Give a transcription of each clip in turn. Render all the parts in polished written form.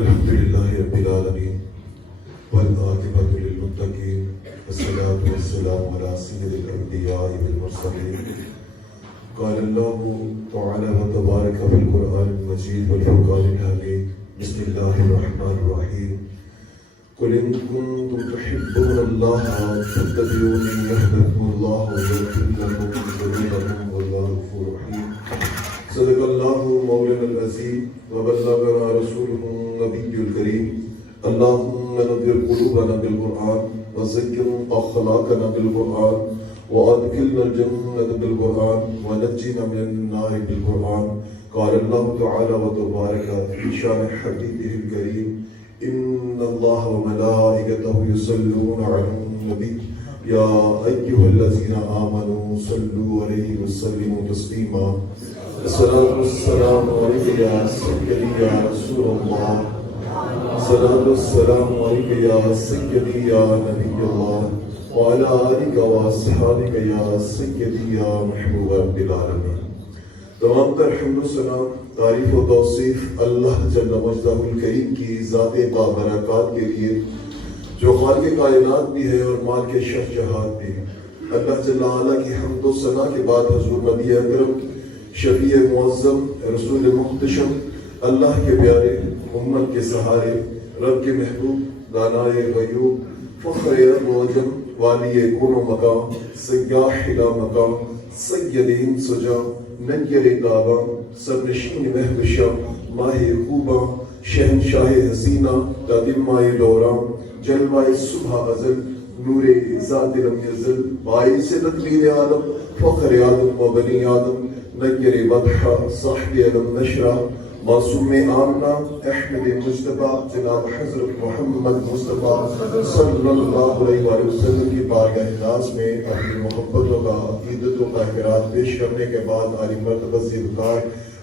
الحمد لله رب العالمين والعاقبة للمتقين والصلاة والسلام على سيد الأنبياء والمرسلين. قال الله تعالى وتبارك في القرآن المجيد والفرقان الحميد. بسم الله الرحمن الرحيم. قل إن كنتم تحبون الله فاتبعوني يحببكم الله ويغفر لكم ذنوبكم والله غفور رحيم. صدق الله مولانا العظيم وبلغنا رسوله النبي الكريم. اللهم نذر قلوبنا بالقرآن وزين أخلاقنا بالقرآن وأدخلنا الجنة بالقرآن ونجنا من النار بالقرآن. قال الله تعالى وتبارك في شان حبيبه الكريم إن الله وملائكته يصلون على النبي يا أيها الذين آمنوا صلوا عليه وسلموا تسليما. الصلاة والسلام عليك يا سيدي يا رسول الله. الصلاة والسلام عليك يا سيدي يا نبي الله وعلى آلك وأصحابك يا سيدي يا محبوب رب العالمين. تمام تر حمد و ثنا تعریف و توصیف اللہ جل مجدہ الکریم کی ذات بابرکات کے لیے جو خالق کائنات بھی ہے اور مالک شہنشاہات بھی ہے. اللہ جل وعلا کی حمد و ثنا کے بعد حضور نبی اکرم شفیع معظم رسول محتشم اللہ کے پیارے امت کے سہارے رب کے محبوب دانائے غیوب فخر معظم والی کون و مقام سیاح لا مقام سید سجا نیر کعبہ سرنشین مہوشہ ماہ خوباں شہنشاہ حسینہ تادمائے دوراں جلوہ صبح ازل نور ذات لم یزل باعث تدبیر عالم فخر آدم و بنی آدم نیر بدحہ صاحب علم نشرہ معصوم آمنہ احمد مجتبہ جناب حضرت محمد مصطفیٰ صلی اللہ علیہ وآلہ وسلم کی بارگاہ ناز میں اپنی محبتوں کا عقیدتوں کا احترام پیش کرنے کے بعد عالی مرتبہ زیبکار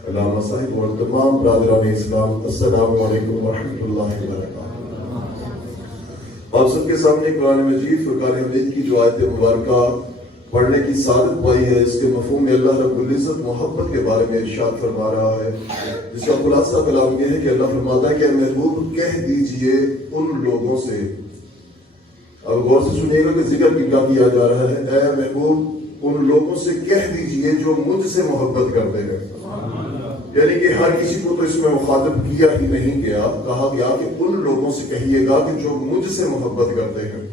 علامہ صاحب اور تمام برادران اسلام السلام علیکم ورحمۃ اللہ وبرکاتہ. آپ سب کے سامنے قرآن مجید فرقان حمید کی جو آیت مبارکہ پڑھنے کی سعادت پائی ہے اس کے مفہوم میں اللہ رب العزت محبت کے بارے میں ارشاد فرما رہا ہے جس کا خلاصہ کلام یہ ہے کہ اللہ فرماتا ہے کہ محبوب کہہ دیجئے ان لوگوں سے. اب غور سے سنیے گا کہ ذکر کیا کیا جا رہا ہے. اے محبوب ان لوگوں سے کہہ دیجئے جو مجھ سے محبت کرتے ہیں. یعنی کہ ہر کسی کو تو اس میں مخاطب کیا ہی نہیں گیا, کہا گیا کہ ان لوگوں سے کہیے گا کہ جو مجھ سے محبت کرتے ہیں.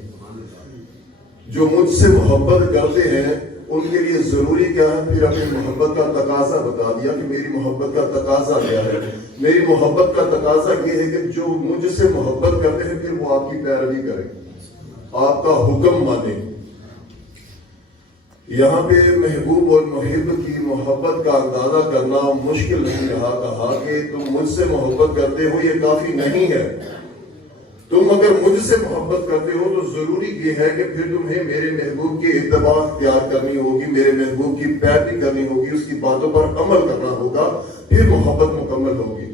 جو مجھ سے محبت کرتے ہیں ان کے لیے ضروری کیا ہے؟ پھر اپنی محبت کا تقاضا بتا دیا کہ میری محبت کا تقاضا کیا ہے. میری محبت کا تقاضا یہ ہے کہ جو مجھ سے محبت کرتے ہیں پھر وہ آپ کی پیروی کریں, آپ کا حکم مانیں. یہاں پہ محبوب اور محب کی محبت کا اندازہ کرنا مشکل نہیں رہا. کہا کہ تم مجھ سے محبت کرتے ہو یہ کافی نہیں ہے. تم اگر مجھ سے محبت کرتے ہو تو ضروری یہ ہے کہ پھر تمہیں میرے محبوب کی اتباع اختیار کرنی ہوگی, میرے محبوب کی پیروی کرنی ہوگی, اس کی باتوں پر عمل کرنا ہوگا, پھر محبت مکمل ہوگی.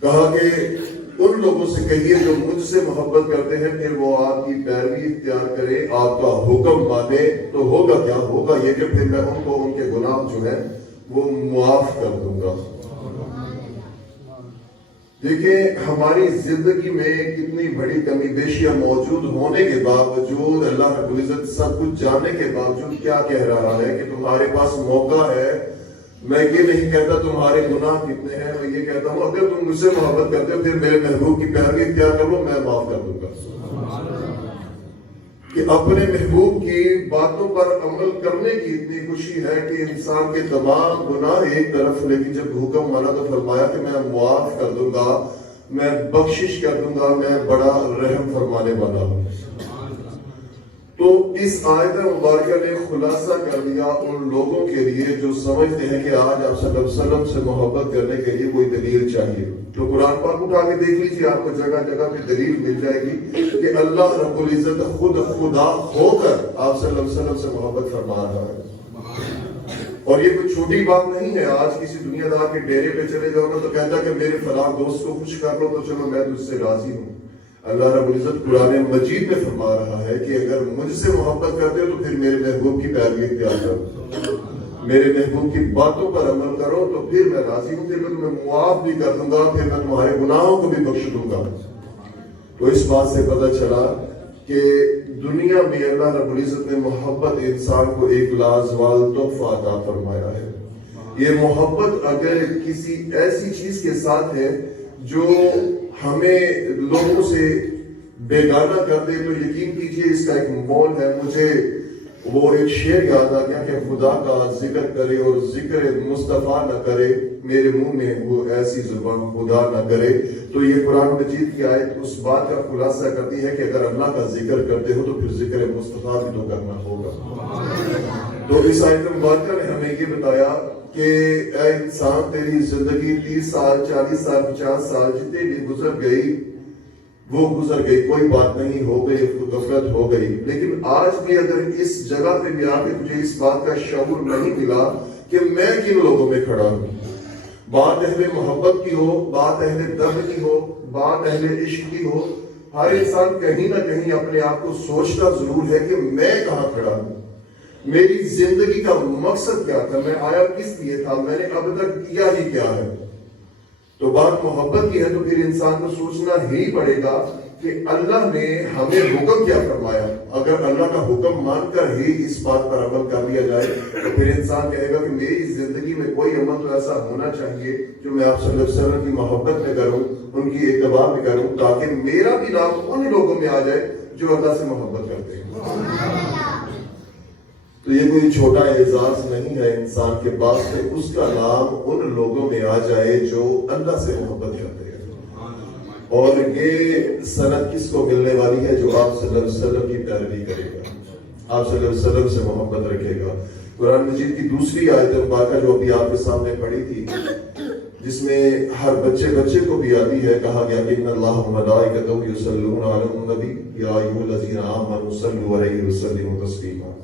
کہا کہ ان لوگوں سے کہیے جو مجھ سے محبت کرتے ہیں پھر وہ آپ کی پیروی اختیار کرے, آپ کا حکم مانے. تو ہوگا کیا؟ ہوگا یہ کہ پھر میں ان کو ان کے گناہ جو ہیں وہ معاف کر دوں گا. دیکھیں ہماری زندگی میں کتنی بڑی کمی بیشیاں موجود ہونے کے باوجود اللہ رب العزت سب کچھ جاننے کے باوجود کیا کہہ رہا ہے کہ تمہارے پاس موقع ہے. میں یہ نہیں کہتا تمہارے گناہ کتنے ہیں, میں یہ کہتا ہوں اگر تم مجھ سے محبت کرتے ہو پھر میرے محبوب کی پیروی اختیار کرو, میں معاف کر دوں گا. کہ اپنے محبوب کی باتوں پر عمل کرنے کی اتنی خوشی ہے کہ انسان کے تمام گناہ ایک طرف, لیکن جب حکم مانا تو فرمایا کہ میں معاف کر دوں گا, میں بخشش کر دوں گا, میں بڑا رحم فرمانے والا ہوں. تو اس آیت مبارکہ نے خلاصہ کر دیا ان لوگوں کے لیے جو سمجھتے ہیں کہ آج آپ صلی اللہ علیہ وسلم سے محبت کرنے کے لیے کوئی دلیل چاہیے. تو قرآن پاک اٹھا کے دیکھ لیجیے, آپ کو جگہ جگہ پہ دلیل مل جائے گی کہ اللہ رب العزت خود خدا ہو کر آپ صلی اللہ علیہ وسلم سے محبت فرما رہا ہے. اور یہ کوئی چھوٹی بات نہیں ہے. آج کسی دنیا دار کے ڈیرے پہ چلے جاؤ نا تو کہتا کہ میرے فلاں دوست کو خوش کر لو تو چلو میں تجھ سے راضی ہوں. اللہ رب العزت قرآن مجید میں فرما رہا ہے کہ اگر مجھ سے محبت کرتے ہو تو پھر میرے محبوب کی پیروی اختیار کرو, میرے محبوب کی باتوں پر عمل کرو تو پھر میں راضی ہوں، پھر میں تمہیں معاف بھی کر دوں گا، پھر میں تمہارے گناہوں کو بھی بخش دوں گا۔ تو اس بات سے پتہ چلا کہ دنیا میں اللہ رب العزت نے محبت انسان کو ایک لازوال تحفہ عطا فرمایا ہے۔ یہ محبت اگر کسی ایسی چیز کے ساتھ ہے جو ہمیں لوگوں سے بیگانہ کر دے تو یقین کیجئے اس کا ایک مول ہے۔ مجھے وہ ایک شعر یاد آ گیا کہ خدا کا ذکر کرے اور ذکر مصطفیٰ نہ کرے، میرے منہ میں وہ ایسی زبان خدا نہ کرے۔ تو یہ قرآن مجید کی آیت اس بات کا خلاصہ کرتی ہے کہ اگر اللہ کا ذکر کرتے ہو تو پھر ذکر مصطفیٰ بھی تو کرنا ہوگا۔ تو اس آیت مبارکہ نے ہمیں یہ بتایا کہ اے انسان، تیری زندگی 30 سال 40 سال 50 سال جتنے بھی گزر گئی وہ گزر گئی، کوئی بات نہیں، ہو گئی، غفلت ہو گئی، لیکن آج بھی اگر اس جگہ پہ بھی آ کے تجھے اس بات کا شعور نہیں ملا کہ میں کن لوگوں میں کھڑا ہوں، بات اہل محبت کی ہو، بات اہل درد کی ہو، بات اہل عشق کی ہو، ہر انسان کہیں نہ کہیں اپنے آپ کو سوچتا ضرور ہے کہ میں کہاں کھڑا ہوں، میری زندگی کا مقصد کیا تھا، میں آیا کس لیے تھا، میں نے اب تک کیا ہی کیا ہے۔ تو بات محبت کی ہے تو پھر انسان کو سوچنا ہی پڑے گا کہ اللہ نے ہمیں حکم کیا فرمایا۔ اگر اللہ کا حکم مان کر ہی اس بات پر عمل کر لیا جائے تو پھر انسان کہے گا کہ میری زندگی میں کوئی عمل تو ایسا ہونا چاہیے جو میں آپ صلی اللہ علیہ وسلم کی محبت میں کروں، ان کی اتباع میں کروں، تاکہ میرا بھی نام ان لوگوں میں آ جائے جو اللہ سے محبت کرتے ہیں۔ تو یہ کوئی چھوٹا اعزاز نہیں ہے انسان کے پاس کہ اس کا نام ان لوگوں میں آ جائے جو اللہ سے محبت کرتے ہیں۔ اور یہ سند کس کو ملنے والی ہے؟ جو آپ صلی اللہ علیہ وسلم کی پیروی کرے گا، آپ صلی اللہ علیہ وسلم سے محبت رکھے گا۔ قرآن مجید کی دوسری آیت مبارکہ جو ابھی آپ کے سامنے پڑھی تھی، جس میں ہر بچے کو بھی آتی ہے، کہا گیا کہ ان اللہ وملائکتہ یصلون علی النبی یا ایھا الذین آمنوا صلوا علیہ وسلموا تسلیما۔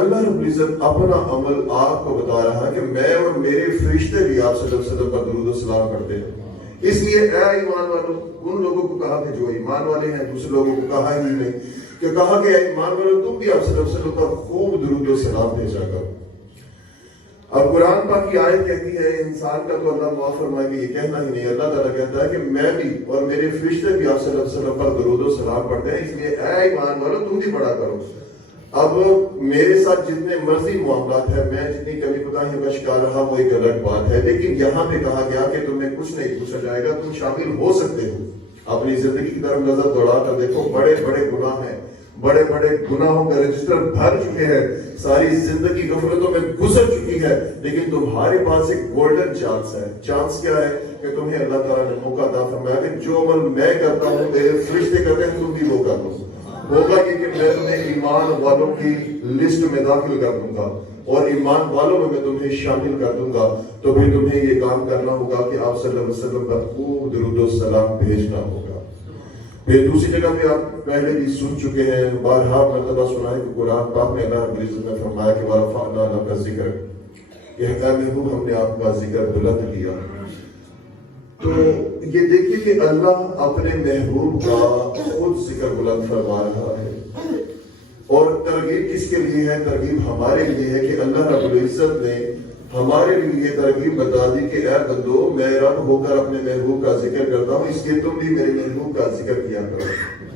اللہ رب العزت اپنا عمل آپ کو بتا رہا ہے کہ میں اور میرے فرشتے بھی آپ صلی اللہ علیہ وسلم پر درود و سلام کرتے ہیں۔ اس لیے اے ایمان والوں، ان لوگوں کو کہا کہ جو ایمان والے ہیں، دوسرے لوگوں کو کہا ہی نہیں کہ کہا کہ اے ایمان والوں تم بھی آپ صلی اللہ علیہ وسلم پر خوب درود و سلام بھیجا کرو۔ اب قرآن پاک کی آیت کہتی ہے انسان کا تو اللہ معاف فرمائے کہ یہ کہنا ہی نہیں، اللہ تعالیٰ کہتا ہے کہ میں بھی اور میرے فرشتے بھی آپ صلی اللہ علیہ وسلم پر درود و سلام پڑھتے ہیں، اس لیے اے ایمان والوں تم بھی پڑھا کرو۔ اب میرے ساتھ جتنے مرضی معاملات ہیں، میں جتنی کمی کوتاہیوں کا شکار رہا وہ ایک الگ بات ہے، لیکن یہاں پہ کہا گیا کہ تمہیں کچھ نہیں پوچھا جائے گا، تم شامل ہو سکتے ہو۔ اپنی زندگی کی طرف نظر دوڑا کر دیکھو، بڑے بڑے گناہ ہیں، بڑے بڑے گناہوں کا رجسٹر بھر چکے ہیں، ساری زندگی غفلتوں میں گزر چکی ہے، لیکن تمہارے پاس ایک گولڈن چانس ہے۔ چانس کیا ہے؟ کہ تمہیں اللہ تعالیٰ نے موقع عطا فرمایا کہ جو عمل میں کرتا ہوں، میرے فرشتے کرتے ہیں، تم بھی وہ کر دو۔ ہوگا یہ کہ میں تمہیں ایمان والوں کی لسٹ میں داخل کر دوں گا اور ایمان والوں میں تمہیں شامل کر دوں گا، تو پھر تمہیں یہ کام کرنا ہوگا کہ آپ صلی اللہ علیہ وسلم پر خوب درود و سلام بھیجنا ہوگا۔ پھر دوسری جگہ پہ آپ پہلے بھی سن چکے ہیں، بارہا مرتبہ سنا ہے کہ قرآن پاک میں اللہ رب العزت نے فرمایا کہ وَرَفَعْنَا لَكَ ذِكْرَكَ، کہ اے محبوب ہم نے آپ کا ذکر بلند کیا۔ تو یہ دیکھیے کہ اللہ اپنے محبوب کا خود ذکر بلند فرما رہا ہے، اور ترغیب کس کے لیے ہے؟ ترغیب ہمارے لیے ہے کہ اللہ رب العزت نے ہمارے لیے یہ ترغیب بتا دی کہ اے بندو، میں رب ہو کر اپنے محبوب کا ذکر کرتا ہوں، اس لیے تم بھی میرے محبوب کا ذکر کیا کرو۔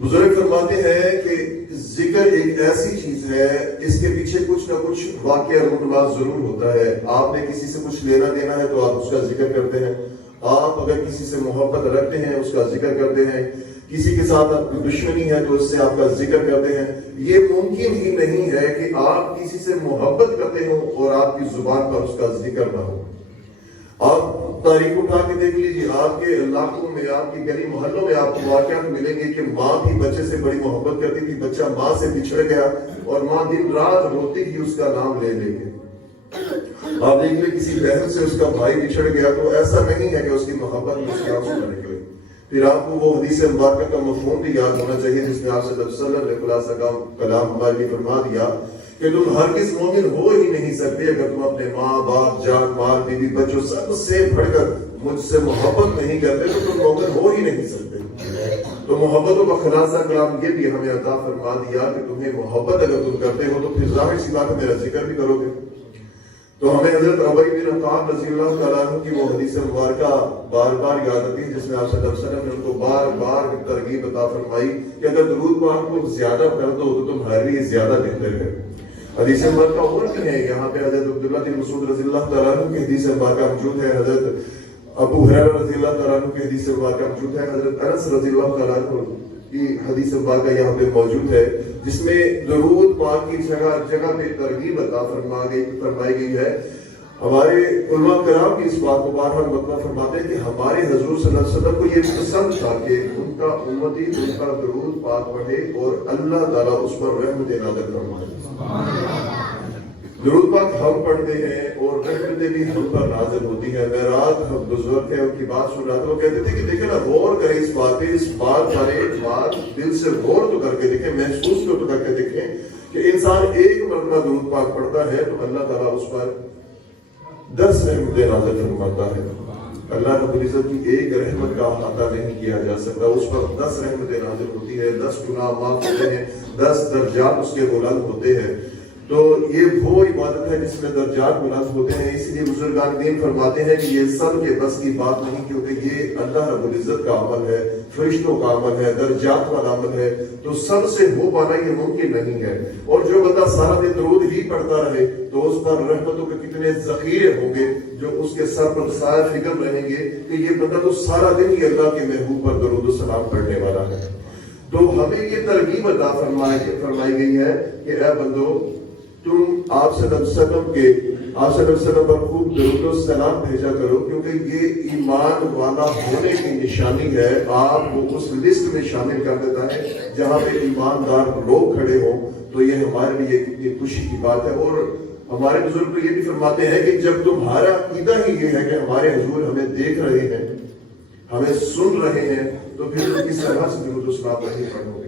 بزرگ فرماتے ہیں کہ ذکر ایک ایسی چیز ہے، اس کے پیچھے کچھ نہ کچھ واقعہ رونما ضرور ہوتا ہے۔ آپ نے کسی سے کچھ لینا دینا ہے تو آپ اس کا ذکر کرتے ہیں، آپ اگر کسی سے محبت رکھتے ہیں اس کا ذکر کرتے ہیں، کسی کے ساتھ آپ کی دشمنی ہے تو اس سے آپ کا ذکر کرتے ہیں۔ یہ ممکن ہی نہیں ہے کہ آپ کسی سے محبت کرتے ہوں اور آپ کی زبان پر اس کا ذکر نہ ہو۔ آپ تاریخ اٹھا کے دیکھ لیجیے، آپ کے علاقوں میں، آپ کی گلی محلوں میں آپ کو واقعات ملیں گے کہ ماں بھی بچے سے بڑی محبت کرتی تھی، بچہ ماں سے بچھڑ گیا اور ماں دن رات روتی تھی اس کا نام لے لے کے۔ آپ دیکھ لیں کسی بہن سے اس کا بھائی بچھڑ گیا تو ایسا نہیں ہے کہ اس کی محبت میں اس کے آنسو نہ نکلے۔ پھر آپ کو وہ حدیث مبارکہ کا مفہوم بھی یاد ہونا چاہیے جس میں آپ صلی اللہ علیہ وسلم نے خلاصہ کا کلام ہمارے لیے فرما دیا کہ تم ہرگز مومن ہو ہی نہیں سکتے اگر تم اپنے ماں باپ جان مال بیوی بچوں سب سے بڑھ کر مجھ سے محبت نہیں کرتے، تو تم مومن ہو ہی نہیں سکتے۔ تو محبتوں کا خلاصہ کلام یہ بھی ہمیں عطا فرما دیا کہ تمہیں محبت اگر تم کرتے ہو تو پھر ظاہر سی بات ہے میرا ذکر بھی کرو گے. تو ہمیں حضرت ابی بن کعب رضی اللہ تعالیٰ عنہ کی وہ حدیث مبارکہ بار بار یاد آتی ہے جس میں آپ صلی اللہ علیہ وسلم نے ان کو بار بار ترغیب عطا فرمائی کہ اگر درود پاک کو زیادہ کر دو تو تمہارے لیے زیادہ بہتر ہے. حدیث مبارکہ اور بھی ہے یہاں پہ حضرت عبداللہ بن مسعود رضی اللہ تعالیٰ عنہ کی حدیث مبارکہ موجود ہے, حضرت ابو ہریرہ رضی اللہ تعالیٰ عنہ کی حدیث مبارکہ موجود ہے, حضرت انس رضی اللہ تعالیٰ عنہ کی حدیث مبارکہ یہاں پہ موجود ہے جس میں درود پاک کی جگہ جگہ پہ ترغیب عطا فرمائی گئی ہے. ہمارے علماء کرام بھی اس بات کو بار بار مطلب فرماتے ہیں کہ ہمارے حضور صلی اللہ علیہ وسلم کو یہ پسند تھا کہ ان کا امتی ان کا درود پاک پڑھے اور اللہ تعالیٰ اس پر رحمت نازل فرمائے. درود پاک ہم پڑھتے ہیں اور رحمتیں بھی ہم پر نازل ہوتی ہیں. میں رات ہم بزرگ تھے ان کی بات سن رہا تھا, وہ کہتے تھے کہ دیکھیں نا غور کریں اس بات پہ, اس بات پر ایک بات دل سے غور تو کر کے دیکھیں, محسوس تو کر کے دیکھیں کہ انسان ایک مرتبہ درود پاک پڑھتا ہے تو اللہ تعالیٰ اس پر 10 رحمتیں نازل فرماتا ہے. اللہ رب العزت کی ایک رحمت کا احاطہ نہیں کیا جا سکتا, اس پر 10 رحمتیں نازل ہوتی ہے, 10 گناہ معاف ہوتے ہیں, 10 درجات اس کے بلند ہوتے ہیں. تو یہ وہ عبادت ہے جس میں درجات بلند ہوتے ہیں. اس لیے بزرگان دین فرماتے ہیں کہ یہ سب کے بس کی بات نہیں, کیونکہ یہ اللہ رب العزت کا عمل ہے, فرشتوں کا عمل ہے, درجات والا عمل ہے, تو سب سے ہو پانا یہ ممکن نہیں ہے. اور جو بندہ سارا دن درود ہی پڑھتا رہے تو اس پر رحمتوں کے کتنے ذخیرے ہوں گے جو اس کے سر پر سایہ فکر رہیں گے کہ یہ بندہ تو سارا دن ہی اللہ کے محبوب پر درود و سلام پڑھنے والا ہے. تو ہمیں یہ ترغیب عطا فرمائی گئی ہے کہ اے بندو تم آپ صلی اللہ علیہ وسلم پر خوب درود و سلام بھیجا کرو, کیونکہ یہ ایمان والا ہونے کی نشانی ہے. آپ کو اس لسٹ میں شامل کر دیتا ہے جہاں پہ ایماندار لوگ کھڑے ہوں, تو یہ ہمارے لیے کتنی خوشی کی بات ہے. اور ہمارے بزرگ تو یہ بھی فرماتے ہیں کہ جب تمہارا عقیدہ ہی یہ ہے کہ ہمارے حضور ہمیں دیکھ رہے ہیں, ہمیں سن رہے ہیں, تو پھر تم کس طرح سے درود و سلام نہیں پڑھو گے.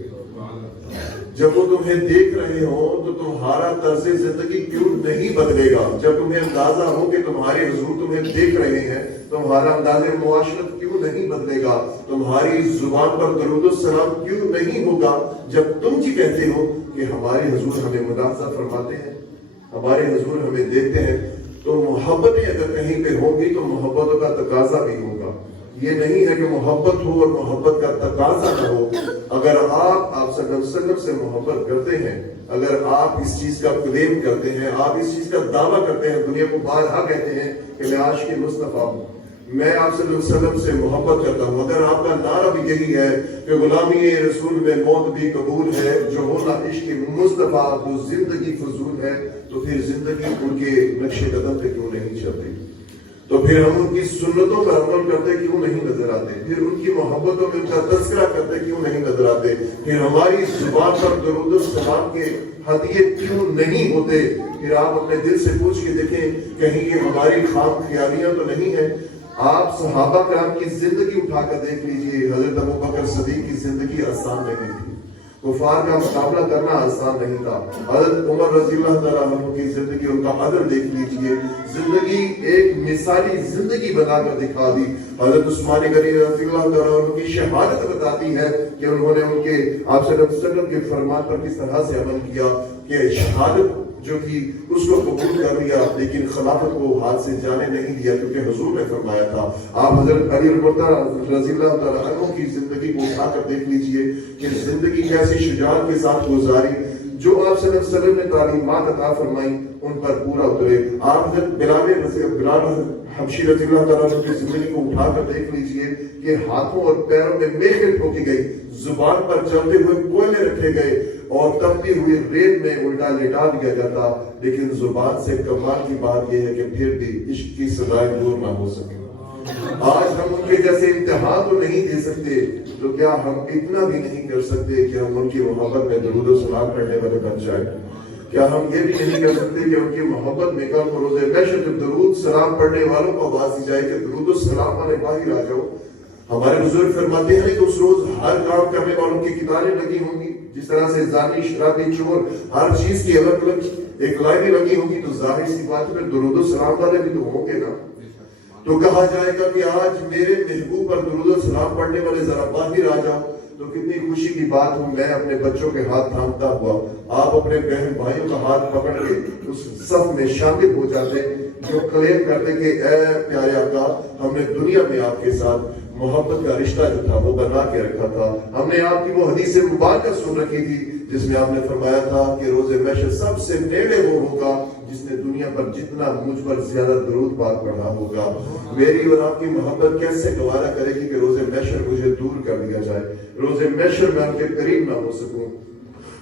جب وہ تمہیں دیکھ رہے ہوں تو تمہارا طرز زندگی کیوں نہیں بدلے گا. جب تمہیں اندازہ ہو کہ تمہارے حضور تمہیں دیکھ رہے ہیں, تمہارا انداز معاشرت کیوں نہیں بدلے گا, تمہاری زبان پر درود و سلام کیوں نہیں ہوگا. جب تم جی کہتے ہو کہ ہمارے حضور ہمیں ملاحظہ فرماتے ہیں, ہمارے حضور ہمیں دیکھتے ہیں, تو محبتیں اگر کہیں پہ ہوں گی تو محبتوں کا تقاضا بھی ہوگا. یہ نہیں ہے کہ محبت ہو اور محبت کا تقاضا نہ ہو. اگر آپ صلی اللہ علیہ وسلم سے محبت کرتے ہیں, اگر آپ اس چیز کا کلیم کرتے ہیں, آپ اس چیز کا دعویٰ کرتے ہیں, دنیا کو بارہا کہتے ہیں کہ میں عاشق مصطفیٰ ہوں, میں آپ صلی اللہ علیہ وسلم سے محبت کرتا ہوں, اگر آپ کا نعرہ بھی یہی ہے کہ غلامی رسول میں موت بھی قبول ہے, جو ہونا عشق مصطفیٰ تو زندگی فضول ہے, تو پھر زندگی ان کے نقش قدم پہ کیوں نہیں چلتی؟ تو پھر ہم ان کی سنتوں پر عمل کرتے کیوں نہیں نظر آتے؟ پھر ان کی محبتوں میں ان کا تذکرہ کرتے کیوں نہیں نظر آتے؟ پھر ہماری زبان پر درود و سلام کے ہدیے کیوں نہیں ہوتے؟ پھر آپ اپنے دل سے پوچھ کے دیکھیں کہیں یہ ہماری خام خیالیاں تو نہیں ہیں. آپ صحابہ کرام کی زندگی اٹھا کر دیکھ لیجئے, حضرت ابوبکر صدیق کی زندگی آسان نہیں تھی, کفار کا مقابلہ کرنا آسان نہیں تھا. حضرت عمر رضی اللہ تعالیٰ عنہ کی زندگی, ان کا عدل دیکھ لیجئے, زندگی ایک مثالی زندگی بنا کر دکھا دی. حضرت عثمان غنی رضی اللہ تعالیٰ عنہ کی شہادت بتاتی ہے کہ انہوں نے ان کے آپ صلی اللہ علیہ وسلم کے فرمان پر کس طرح سے عمل کیا کہ شہادت جو تھی اس کو قبول کر لیا, لیکن خلافت کو ہاتھ سے جانے نہیں دیا, کیونکہ حضور نے فرمایا تھا. آپ حضرت علی رضی اللہ تعالیٰ عنہ کی زندگی کو اٹھا کر دیکھ لیجئے کہ زندگی کیسی شجاعت کے ساتھ گزاری, جو آپ صلی اللہ علیہ وسلم نے تعلیمات عطا فرمائی ان پر پورا اترے. آپ حضرت بلال حبشی رضی اللہ تعالیٰ عنہ کی زندگی کو اٹھا کر دیکھ لیجئے کہ ہاتھوں اور پیروں میں میخیں ٹھوکی گئی, زبان پر چلتے ہوئے کوئلے رکھے گئے اور تپتی ہوئی ریت میں الٹا لٹا دیا جاتا, لیکن زبان سے کمال کی بات یہ ہے کہ پھر بھی عشق کی سزائیں دور نہ ہو سکے. آج ہم ان کے جیسے امتحان تو نہیں دے سکتے, تو کیا ہم اتنا بھی نہیں کر سکتے کہ ہم ان کی محبت میں درود و سلام کرنے والے بن جائیں؟ کیا ہم یہ بھی نہیں کر سکتے کہ ان کی محبت میں کل کو روز محشر جب درود سلام پڑھنے والوں کو آواز دی جائے کہ درود و سلام والے باہر آ جاؤ؟ ہمارے بزرگ فرماتے ہیں کہ اس روز ہر کام کرنے والوں کی کتاریں لگی ہوں گی, جس طرح سے زانی, شرابی, چور, ہر چیز کی الگ الگ ایک لائنیں لگی ہوں گی, تو ظاہر سی بات ہے درود و سلام والے بھی تو ہوں گے نا. تو کہا جائے گا کہ آج میرے محبوب پر درود و سلام پڑھنے والے ذرا باہر آ جاؤ, تو کتنی خوشی کی بات ہوں میں اپنے بچوں کے ہاتھ تھامتا ہوا آپ اپنے بہن بھائیوں کا ہاتھ پکڑ کے اس صف میں شامل ہو جاتے جو کلیم کرتے کہ اے پیارے آقا ہم نے دنیا میں آپ کے ساتھ محبت کا رشتہ جو تھا وہ بنا کے رکھا تھا. ہم نے آپ کی وہ حدیث مبارکہ سن رکھی تھی جس میں آپ نے فرمایا تھا کہ روز محشر سب سے نیڑے وہ ہوگا جس نے دنیا پر جتنا مجھ پر زیادہ درود پاک پڑھا ہوگا. میری اور آپ کی محبت کیسے گوارا کرے گی کہ روز محشر مجھے دور کر دیا جائے, روز محشر میں ان کے قریب نہ ہو سکوں.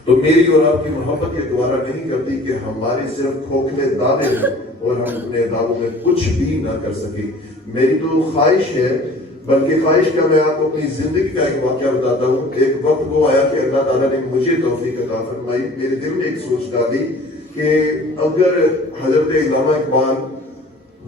تو میری اور آپ کی محبت یہ گوارا نہیں کرتی کہ ہمارے صرف کھوکھلے دعوے ہیں اور ہم اپنے دعووں میں کچھ بھی نہ کر سکیں. میری تو خواہش ہے, بلکہ خواہش کا میں آپ کو اپنی زندگی کا ایک واقعہ بتاتا ہوں. ایک وقت وہ آیا کہ اللہ تعالیٰ نے مجھے توفیق عطا فرمائی, میرے دل میں ایک سوچ ڈالی کہ اگر حضرت علامہ اقبال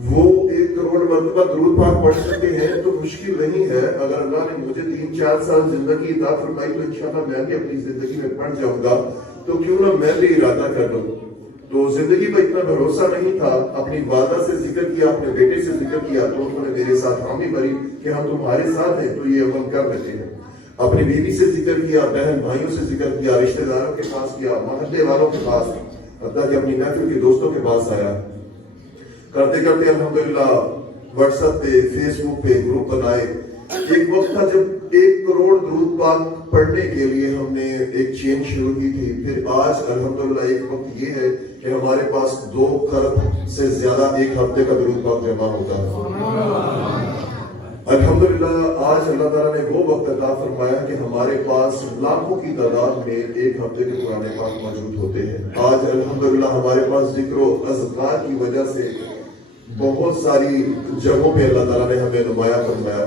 وہ 1 کروڑ مرتبہ درود پاک پڑھ سکتے ہیں تو مشکل نہیں ہے. اگر اللہ نے مجھے 3-4 سال زندگی عطا فرمائی تو انشاءاللہ میں بھی اپنی زندگی میں پڑھ جاؤں گا, تو کیوں نہ میں بھی ارادہ کر لوں. تو زندگی میں اتنا بھروسہ نہیں تھا. اپنی والدہ سے ذکر کیا, اپنے بیٹے سے ذکر کیا, تو انہوں نے میرے ساتھ حامی بھری کہ ہم تمہارے ساتھ ہیں تو یہ عمل کر لیتے ہیں. اپنی بیوی سے ذکر کیا, بہن بھائیوں سے ذکر کیا, رشتہ داروں کے پاس کیا, محلے والوں کے پاس, حتیٰ کہ اپنی محفل کے دوستوں کے پاس آیا. کرتے کرتے الحمدللہ واٹس ایپ پہ, فیس بک پہ گروپ بنائے. ایک وقت تھا جب 1 کروڑ درود پاک پڑھنے کے لیے ہم نے ایک چین شروع کی تھی. پھر آج الحمدللہ ایک وقت یہ ہے کہ ہمارے پاس 2 کھرب سے زیادہ ایک ہفتے کا درود پاک جمع ہوتا ہے. الحمدللہ آج اللہ تعالیٰ نے وہ وقت عطا فرمایا کہ ہمارے پاس لاکھوں کی تعداد میں ایک ہفتے کے قرآن پاک موجود ہوتے ہیں. آج الحمدللہ ہمارے پاس ذکر و اذکار کی وجہ سے بہت ساری جگہوں پہ اللہ تعالیٰ نے ہمیں نمایاں فرمایا.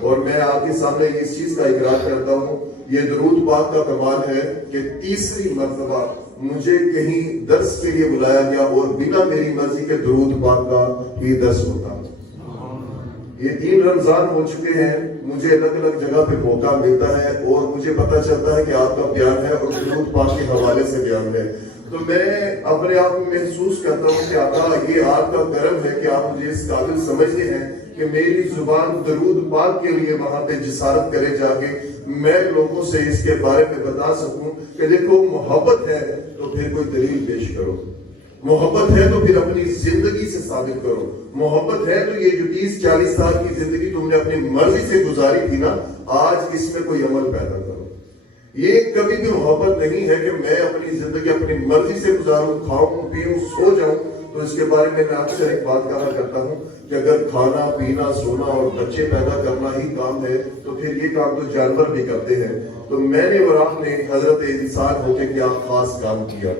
اور میں آپ کے سامنے اس چیز کا اقرار کرتا ہوں, یہ درود پاک کا کمال ہے کہ 3ری مرتبہ مجھے کہیں درس کے لیے بلایا گیا اور بنا میری مرضی کے درود پاک کا بھی درس ہوتا. یہ 3 رمضان ہو چکے ہیں, مجھے الگ الگ جگہ پہ موقع ملتا ہے اور مجھے پتہ چلتا ہے کہ آپ کا بیان ہے اور درود پاک کے حوالے سے بیان ہے. تو میں اپنے آپ میں محسوس کرتا ہوں کہ آقا یہ آپ کا کرم ہے کہ آپ مجھے اس قابل سمجھتے ہیں کہ میری زبان درود پاک کے لیے وہاں پہ جسارت کرے جا کے میں لوگوں سے اس کے بارے میں بتا سکوں کہ دیکھو محبت ہے تو پھر کوئی دلیل پیش کرو, محبت ہے تو پھر اپنی زندگی سے ثابت کرو, محبت ہے تو یہ جو 30-40 سال کی زندگی تم نے اپنی مرضی سے گزاری تھی نا, آج اس میں کوئی عمل پیدا کرو. یہ کبھی بھی محبت نہیں ہے کہ میں اپنی زندگی اپنی مرضی سے گزاروں, کھاؤں پیوں سو جاؤں. تو اس کے بارے میں اکثر ایک بات کہا کرتا ہوں کہ اگر کھانا پینا سونا اور بچے پیدا کرنا ہی کام ہے تو پھر یہ کام تو جانور بھی کرتے ہیں. تو میں نے اور آپ نے حضرت انسان ہو کے کیا خاص کام کیا.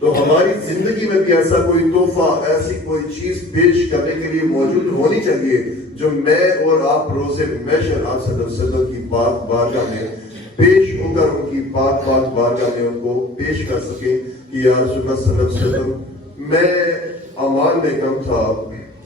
تو ہماری زندگی میں بھی ایسا کوئی تحفہ, ایسی کوئی چیز پیش کرنے کے لیے موجود ہونی چاہیے جو میں اور آپ روز محشر آپ صلی اللہ علیہ وسلم کی پاک بارگاہ میں پیش ہو کر ان کی پاک بارگاہ میں ان کو پیش کر سکیں کہ یا رسول اللہ صلی اللہ علیہ وسلم میں اعمال میں کم تھا,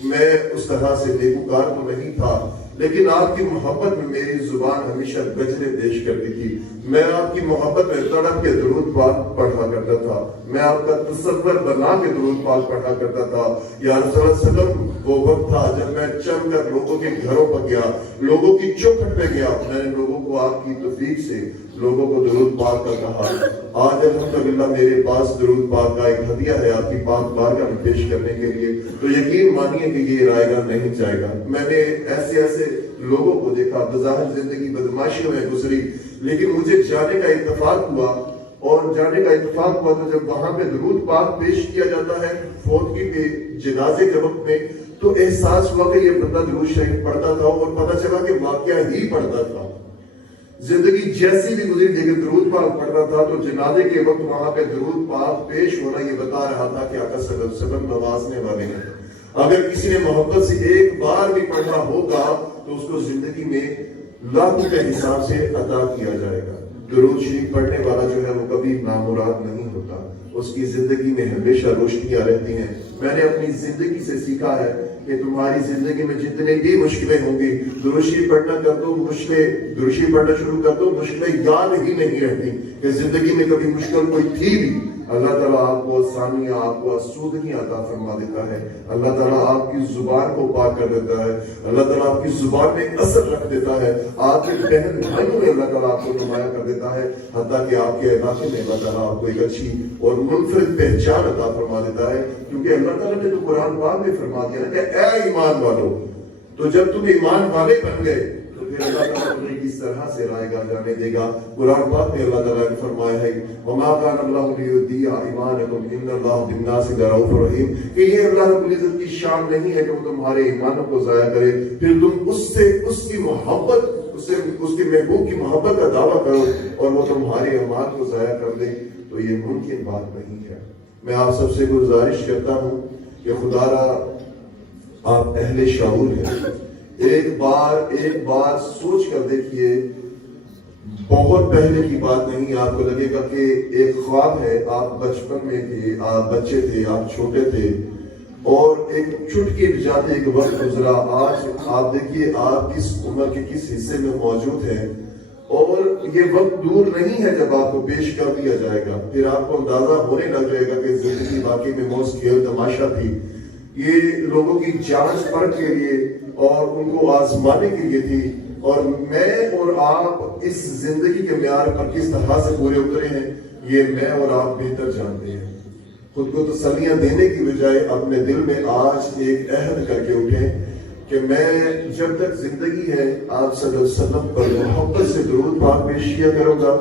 میں اس طرح سے نیکوکار تو نہیں تھا, لیکن آپ کی محبت میں میری زبان ہمیشہ گجرے پیش کرتی تھی. میں آپ کی محبت میں تڑپ کے درود پاک پڑھا کرتا تھا, میں آپ کا تصور بنا کے درود پاک پڑھا کرتا تھا. یا رسول اللہ صلی اللہ علیہ وسلم وہ وقت تھا جب میں چل کر لوگوں کے گھروں پر گیا, لوگوں کی چوکھٹ پہ گیا, میں نے لوگوں کو آپ کی توفیق سے لوگوں کو درود پاک کا کہا. آج الحمدللہ میرے پاس درود پاک کا ایک ہدیہ ہے آپ کی پاک بارگاہ میں پیش کرنے کے لیے. تو یقین مانیے کہ یہ رائے گا نہیں جائے گا. میں نے ایسے لوگوں کو دیکھا, بظاہر زندگی بدماشیوں میں گزری, لیکن مجھے جانے کا اتفاق ہوا. اور جانے کا اتفاق ہوا تو جب وہاں پہ درود پاک پیش کیا جاتا ہے فوتگی پہ جنازے کے وقت میں, تو احساس ہوا کہ یہ بندہ درود شریف پڑھتا تھا اور پتہ چلا کہ واقعہ ہی پڑھتا تھا. زندگی جیسی بھی گزری لیکن درود پاک پڑھتا تھا. تو جنازے کے وقت وہاں پہ درود پاک پیش ہونا یہ بتا رہا تھا کہ آقا صلی اللہ علیہ وسلم نوازنے والے ہیں. اگر کسی نے محبت سے ایک بار بھی پڑھا ہوگا تو اس کو زندگی میں لاکھوں کے حساب سے عطا کیا جائے گا. درود شریف پڑھنے والا جو ہے وہ کبھی نامراد نہیں ہوتا, اس کی زندگی میں ہمیشہ روشنیاں رہتی ہیں. میں نے اپنی زندگی سے سیکھا ہے کہ تمہاری زندگی میں جتنے بھی مشکلیں ہوں گی, درود شریف پڑھنا کر دو, درود شریف پڑھنا شروع کر دو, مشکلیں یاد ہی نہیں رہتی کہ زندگی میں کبھی مشکل کوئی تھی بھی. اللہ تعالیٰ آپ کو آسانیاں، آپ کو آسودگی عطا فرما دیتا ہے، اللہ تعالیٰ آپ کی زبان کو پاک کر دیتا ہے، اللہ تعالیٰ آپ کی زبان میں اثر رکھ دیتا ہے، آپ کے بہن بھائیوں میں اللہ تعالیٰ آپ کو نمایاں کر دیتا ہے، حتیٰ کہ آپ کے علاقے میں اللہ تعالیٰ آپ کو ایک اچھی اور منفرد پہچان عطا فرما دیتا ہے، کیونکہ اللہ تعالیٰ نے تو قرآن پاک میں فرما دیا کہ اے ایمان والو، تو جب تم ایمان والے بن گئے تو پھر اللہ تعالیٰ تمہیں کس طرح سے رائے گاہ جانے دے گا۔ قرآن پاک میں اللہ تعالیٰ نے فرمایا ہے وَمَا كَانَ اللَّهُ لِيُضِيعَ إِيمَانَكُمْ إِنَّ اللَّهَ بِالنَّاسِ لَرَءُوفٌ رَحِيمٌ، کہ یہ اللہ رب العزت کی شان نہیں ہے کہ وہ تمہارے ایمانوں کو ضائع کرے، پھر تم اس کی محبت، اس کے محبوب کی محبت کا دعویٰ کرو اور وہ تمہارے ایمان کو ضائع کر دے، تو یہ ممکن بات نہیں ہے۔ میں آپ سب سے گزارش کرتا ہوں کہ خدا را آپ اہل شعور ہیں، ایک بار سوچ کر دیکھیے، بہت پہلے کی بات نہیں، آپ کو لگے گا کہ ایک خواب ہے، آپ بچپن میں تھے، آپ بچے تھے، آپ چھوٹے تھے اور ایک چٹکی بجاتے ایک وقت گزرا، آج آپ دیکھیے آپ کس عمر کے کس حصے میں موجود ہیں، اور یہ وقت دور نہیں ہے جب آپ کو پیش کر دیا جائے گا، پھر آپ کو اندازہ ہونے لگ جائے گا کہ زندگی واقعی میں موج کھیل تماشا تھی، یہ لوگوں کی جانچ پرکھ کے لیے اور ان کو آزمانے کے لیے تھی، اور میں اور آپ اس زندگی کے معیار پر کس طرح سے پورے اترے ہیں یہ میں اور آپ بہتر جانتے ہیں۔ خود کو تسلیاں دینے کی بجائے اپنے دل میں آج ایک عہد کر کے اٹھیں کہ میں جب تک زندگی ہے آپ صلی اللہ علیہ وسلم پر محبت سے درود پاک پیش کیا کروں گا،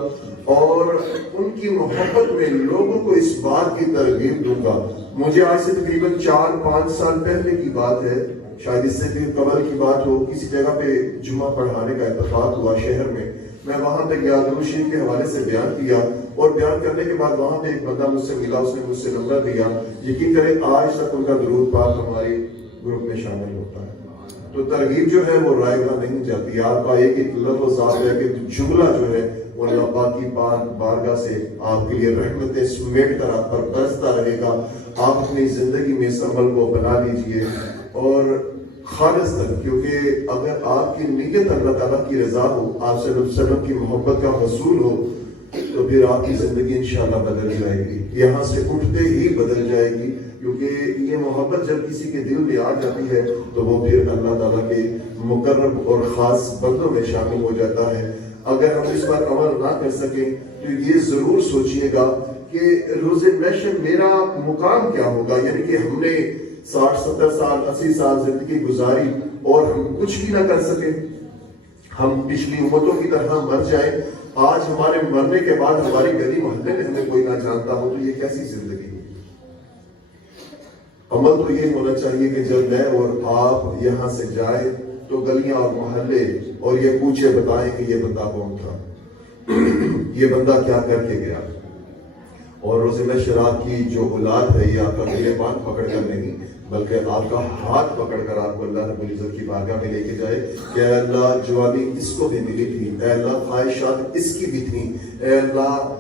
اور ان کی محبت میں لوگوں کو اس بات کی ترغیب دوں گا۔ مجھے آج سے تقریباً 4-5 سال پہلے کی بات ہے، شاید اس سے بھی قبل کی بات ہو، کسی جگہ پہ جمعہ پڑھانے کا اتفاق ہوا شہر میں وہاں پہ گیا، درود شریف کے حوالے سے بیان کیا، اور بیان کرنے کے بعد وہاں پہ ایک بندہ مجھ سے ملا، اس نے مجھ سے نمبر دیا، یقین کریں آج تک ان کا درود پاک ہمارے گروپ میں شامل ہوتا ہے۔ تو ترغیب جو ہے وہ رائے گاہ نہیں جاتی، آپ کا ایک لفظ آتا ہے کہ جملہ جو ہے وہ اللہ پاک کی بارگاہ سے آپ کے لیے رحمتیں سمیٹ کر آپ پر برستا رہے گا۔ آپ اپنی زندگی میں اس عمل کو بنا لیجئے اور خالص تک، کیونکہ اگر آپ کی نیت اللہ تعالیٰ کی رضا ہو، آپ صلی اللہ علیہ وسلم کی محبت کا حصول ہو، تو پھر آپ کی زندگی انشاءاللہ بدل جائے گی، یہاں سے اٹھتے ہی بدل جائے گی، کیونکہ یہ محبت جب کسی کے دل میں آ جاتی ہے تو وہ پھر اللہ تعالیٰ کے مقرب اور خاص بندوں میں شامل ہو جاتا ہے۔ اگر ہم اس پر عمل نہ کر سکیں تو یہ ضرور سوچئے گا کہ روز محشر میرا مقام کیا ہوگا، یعنی کہ ہم نے 60-70 سال 80 سال زندگی گزاری اور ہم کچھ بھی نہ کر سکے، ہم پچھلی امتوں کی طرح مر جائیں، آج ہمارے مرنے کے بعد ہماری گلی محلے میں ہمیں کوئی نہ جانتا ہو، تو یہ کیسی زندگی؟ عمل تو یہ ہونا چاہیے کہ جب میں اور آپ یہاں سے جائیں تو گلیاں اور محلے اور یہ پوچھے بتائیں کہ یہ بندہ کون تھا، یہ بندہ کیا کر کے گیا۔ اور روز محشر آپ کی جو اولاد ہے یہ آپ کا گریبان پکڑ کر نہیں بلکہ آپ کا ہاتھ پکڑ کر آپ کو اللہ رب العزت کی بارگاہ میں لے کے جائے کہ اے اللہ جوانی اس کو بھی ملی تھی، اے اللہ خواہشات اس کی بھی تھی، اے اللہ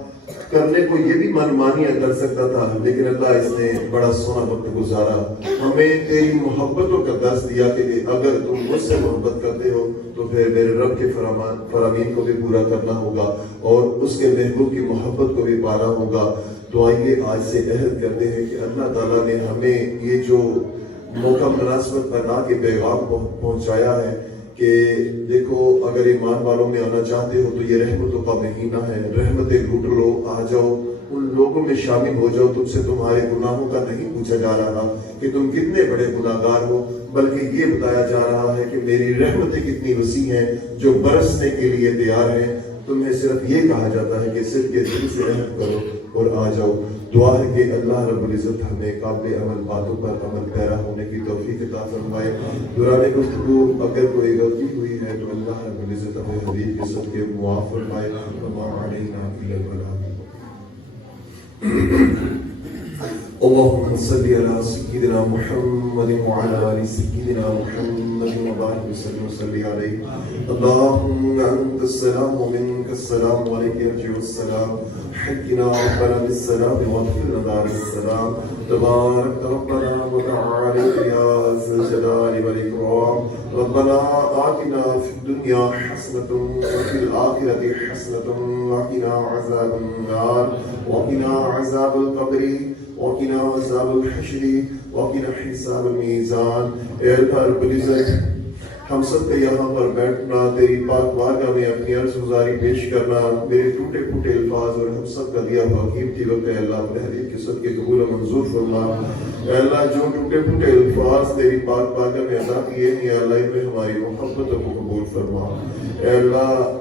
کرنے کو یہ بھی منمانیاں کر سکتا تھا، لیکن اللہ اس نے بڑا سونا وقت گزارا، ہمیں تیری محبتوں کا درس دیا کہ اگر تم مجھ سے محبت کرتے ہو تو پھر میرے رب کے فرامین کو بھی پورا کرنا ہوگا اور اس کے محبوب کی محبت کو بھی پانا ہوگا۔ تو آئیے آج سے عہد کرتے ہیں کہ اللہ تعالیٰ نے ہمیں یہ جو موقع مناسبت بنا کے پیغام پہنچایا ہے کہ دیکھو اگر ایمان والوں میں آنا چاہتے ہو تو یہ رحمتوں کا مہینہ ہے، رحمتیں لوٹ لو، آ جاؤ، ان لوگوں میں شامل ہو جاؤ، تم سے تمہارے گناہوں کا نہیں پوچھا جا رہا کہ تم کتنے بڑے گناہگار ہو، بلکہ یہ بتایا جا رہا ہے کہ میری رحمتیں کتنی وسیع ہیں جو برسنے کے لیے تیار ہیں۔ تمہیں صرف یہ کہا جاتا ہے کہ صرف کے دل سے رحم کرو اور آ جاؤ۔ دعا ہے کہ اللہ رب العزت ہمیں قابل عمل باتوں پر عمل پیرا ہونے کی توفیق عطا فرمائے۔ دوران گفتگو اگر کوئی غلطی ہوئی ہے تو اللہ رب العزت اپنے حبیب کے صدقے معاف فرمائے۔ وما علینا الا البلاغ۔ اللهم صل على سيدنا محمد وعلى آل سيدنا محمد وبارك وسلم عليه. اللهم أنت السلام ومنك السلام وعليك يرجع السلام. حينا ربنا بالسلام واغفر دار السلام. تبارك ربنا وتعالى يا ذا الجلال والإكرام. ربنا آتنا في الدنيا حسنة وفي الآخرة حسنة وقنا عذاب النار وقنا عذاب القبر وقنا عذاب الحشر وقنا حساب الميزان. اے اللہ رب العزت، ہم سب کا یہاں پر بیٹھنا، تیری پاک بارگاہ میں اپنی عرض گزاری پیش کرنا، میرے ٹوٹے پھوٹے الفاظ اور ہم سب کا دیا ہوا قیمتی وقت ہے اللہ اپنے حبیب کے صدقے قبول و منظور فرما. اے اللہ جو ٹوٹے پھوٹے الفاظ تیری پاک بارگاہ میں ادا کیے ہیں، اے اللہ ان میں ہماری محبت کو قبول فرما. اے اللہ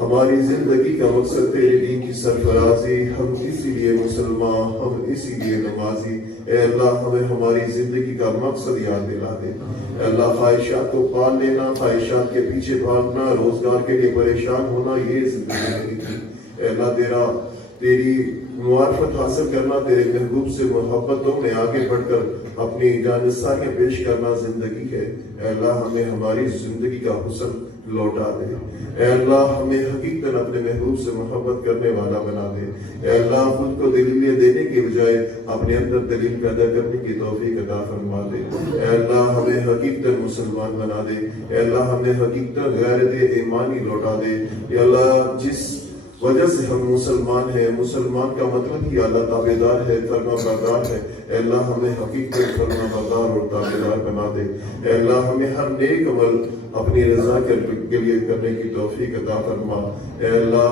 ہماری زندگی کا مقصد تیرے دین کی سرفرازی، ہم اسی لیے مسلمان، ہم اسی لیے نمازی. اے اللہ ہمیں ہماری زندگی کا مقصد یاد دلا دے. اے اللہ خواہشات کو پال لینا، خواہشات کے پیچھے بھاگنا، روزگار کے لیے پریشان ہونا، یہ زندگی نہیں تھی. اے اللہ تیری معرفت حاصل کرنا، تیرے محبوب سے محبتوں میں آگے بڑھ کر اپنی جانثاریاں پیش کرنا زندگی ہے. اے اللہ ہمیں ہماری زندگی کا حسن لوٹا دے. اے اللہ ہمیں حقیقتاً اپنے محبوب سے محبت کرنے والا بنا دے. اے اللہ خود کو دلیلیں دینے کے بجائے اپنے اندر دلیل پیدا کرنے کی توفیق عطا فرما دے. اے اللہ ہمیں حقیقتاً مسلمان بنا دے. اے اللہ ہمیں حقیقتاً غیرت ایمانی لوٹا دے. اے اللہ جس وجہ سے ہم مسلمان ہیں، مسلمان کا مطلب ہی اللہ تابعدار ہے، فرما بردار ہے. اے اللہ ہمیں حقیقت فرما بردار اور تابعدار بنا دے. اے اللہ ہمیں ہر نیک عمل اپنی رضا کے لیے کرنے کی توفیق عطا فرما. اے اللہ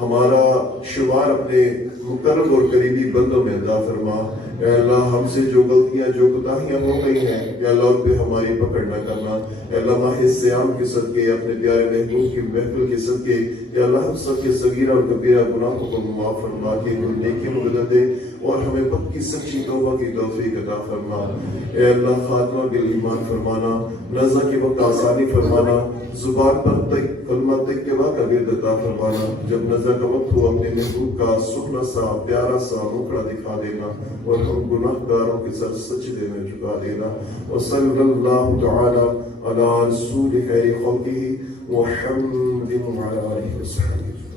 ہمارا شمار اپنے مقرب اور قریبی بندوں میں عطا فرما. اے اللہ ہم سے جو غلطیاں، جو کوتاہیاں ہو گئی ہیں، اے اللہ ان پہ ہماری پکڑ نہ کرنا. اے اللہ ماہ صیام کے صدقے، اپنے پیارے محبوب کی محفل کے صدقے، اے اللہ ہم سب کے صغیرہ اور کبیرہ گناہوں کو معاف فرما کے نیکی میں بدل دے اور ہمیں پکی سچی توبہ کی توفیق عطا فرما. اے اللہ خاتمہ بالایمان فرمانا، نزا کے وقت آسانی فرمانا، زبان پر کلمہ طیبہ کا ورد عطا فرمانا. جب نزا کا وقت ہو اپنے محبوب کا سخنا سا پیارا سا مکڑا دکھا دینا اور ہم گناہ گاروں کے سر سجدے میں جھکا دینا. وصلی اللہ تعالی علی رسول خیر خلقہ محمد وعلی آلہ وصحبہ.